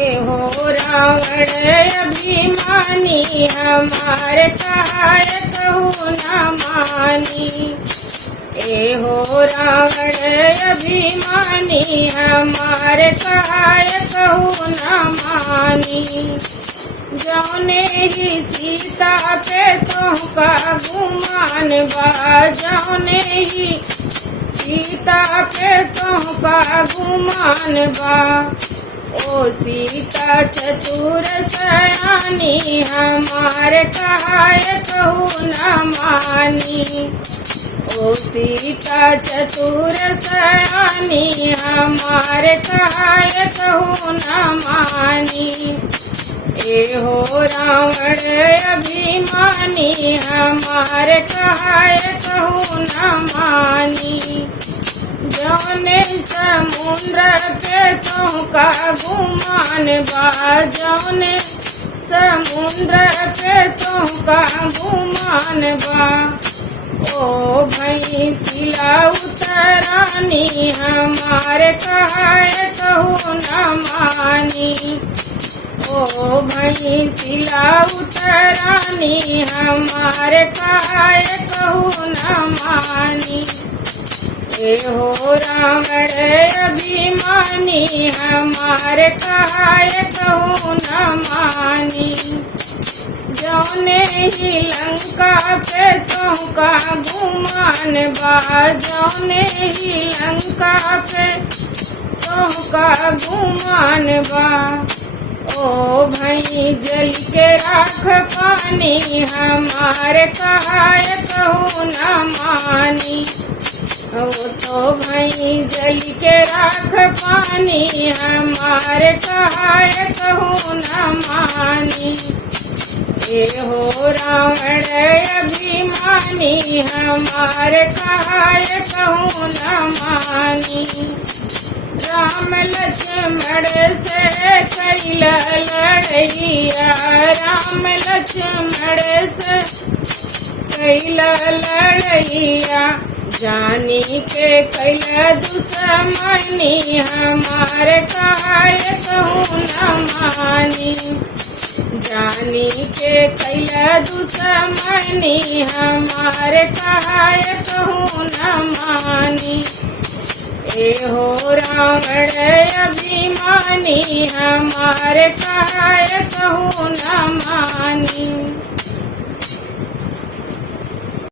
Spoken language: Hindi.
हो रावण अभिमानी हमारे कहाय कहूँ न मानी। हो रावण अभिमानी हमारे कहाय कहूँ न मानी। जौने ही सीता पे तुमका गुमान बा, जौने ही सीता पे तुमका गुमान बा। ओ सीता चतुर सयानी हमारे कहाय कहूँ न मानी। ओ सीता चतुर सयानी हमारे कहाय कहूँ न मानी। हो रावण अभिमानी हमारे कहाय कहूँ न मानी। जौने समुद्र पे तुमका गुमान बा, जौने समुद्र पे तुमका गुमान बा। ओ भैंसिया उतरानी हमारे कहाय कहूँ न मानी। ओ भैंसिया उतरानी हमारे कहाय कहूँ न मानी। हो रावण अभिमानी हमारे कहाय कहूँ न मानी। जौने ही लंका पे तुमका गुमान बा, जौने ही लंका पे तुमका गुमान बा। ओ भई जल के राख पानी हमारे कहाय कहूँ न मानी। ओ तो भई जल के राख पानी हमारे कहाय कहूँ न मानी। हो रावण अभिमानी हमारे कहाय कहूँ न मानी। राम लक्ष्मण से कैल लड़ैया, राम लक्ष्मण से कैल लड़ैया। जानी के कैल दुश्मनी हमारे कहाय कहूँ न मानी। जानी के कैल दुश्मनी हमारे कहाय कहूँ न मानी। हो रावण अभिमानी हमारे कहाय कहूँ न मानी।